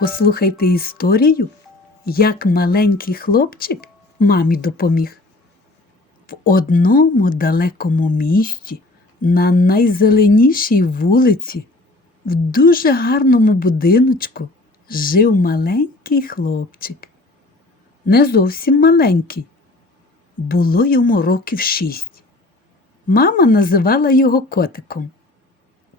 Послухайте історію, як маленький хлопчик мамі допоміг. В одному далекому місті, на найзеленішій вулиці, в дуже гарному будиночку жив маленький хлопчик. Не зовсім маленький. Було йому років шість. Мама називала його котиком.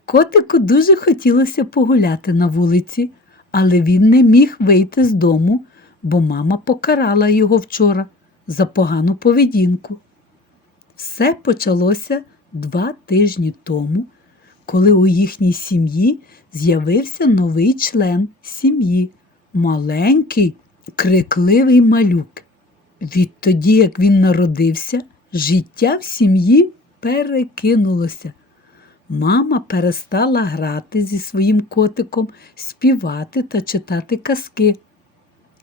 Котику дуже хотілося погуляти на вулиці, але він не міг вийти з дому, бо мама покарала його вчора за погану поведінку. Все почалося два тижні тому, коли у їхній сім'ї з'явився новий член сім'ї маленький, крикливий малюк. Відтоді, як він народився, життя в сім'ї перекинулося. Мама перестала грати зі своїм котиком, співати та читати казки.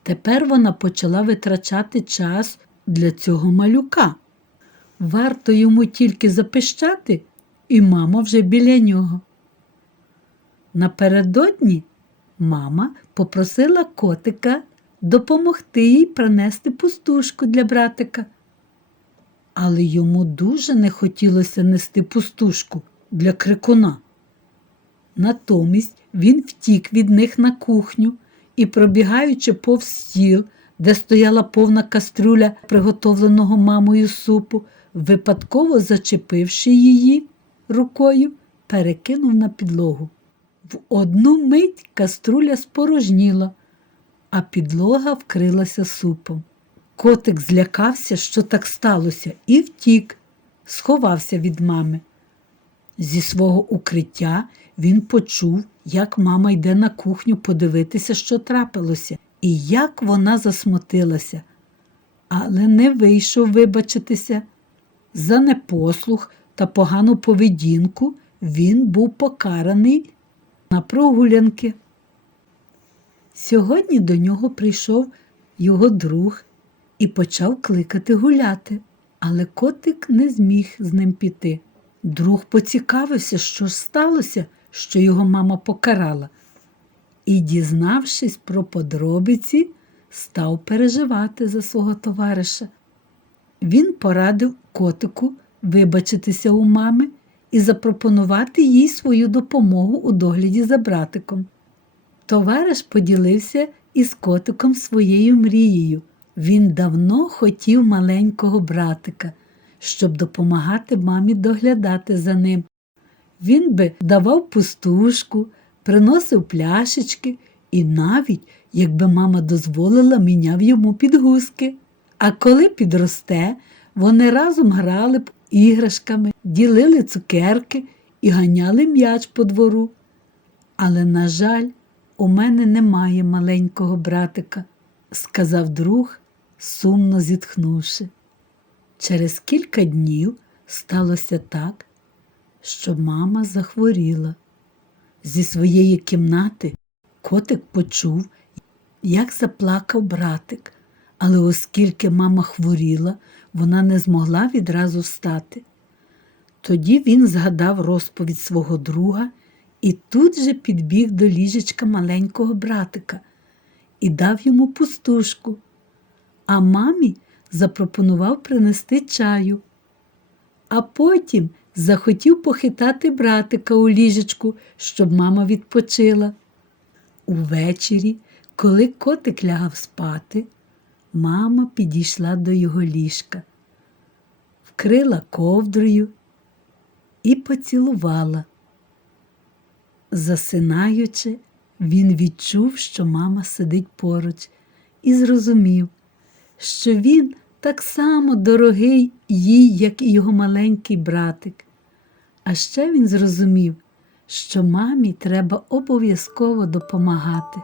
Тепер вона почала витрачати час для цього малюка. Варто йому тільки запищати, і мама вже біля нього. Напередодні мама попросила котика допомогти їй принести пустушку для братика. Але йому дуже не хотілося нести пустушку для крикуна. Натомість він втік від них на кухню і, пробігаючи повз стіл, де стояла повна кастрюля приготовленого мамою супу, випадково зачепивши її рукою, перекинув на підлогу. В одну мить каструля спорожніла, а підлога вкрилася супом. Котик злякався, що так сталося, і втік, сховався від мами. Зі свого укриття він почув, як мама йде на кухню подивитися, що трапилося, і як вона засмутилася, але не вийшов вибачитися. За непослух та погану поведінку він був покараний на прогулянки. Сьогодні до нього прийшов його друг і почав кликати гуляти, але котик не зміг з ним піти. Друг поцікавився, що ж сталося, що його мама покарала, і, дізнавшись про подробиці, став переживати за свого товариша. Він порадив котику вибачитися у мами і запропонувати їй свою допомогу у догляді за братиком. Товариш поділився із котиком своєю мрією. Він давно хотів маленького братика, щоб допомагати мамі доглядати за ним. Він би давав пустушку, приносив пляшечки і навіть, якби мама дозволила, міняв йому підгузки. А коли підросте, вони разом грали б іграшками, ділили цукерки і ганяли м'яч по двору. Але, на жаль, у мене немає маленького братика, сказав друг, сумно зітхнувши. Через кілька днів сталося так, що мама захворіла. Зі своєї кімнати котик почув, як заплакав братик, але оскільки мама хворіла, вона не змогла відразу встати. Тоді він згадав розповідь свого друга і тут же підбіг до ліжечка маленького братика і дав йому пустушку, а мамі запропонував принести чаю. А потім захотів похитати братика у ліжечку, щоб мама відпочила. Увечері, коли котик лягав спати, мама підійшла до його ліжка, вкрила ковдрою і поцілувала. Засинаючи, він відчув, що мама сидить поруч, і зрозумів, що він так само дорогий їй, як і його маленький братик. А ще він зрозумів, що мамі треба обов'язково допомагати.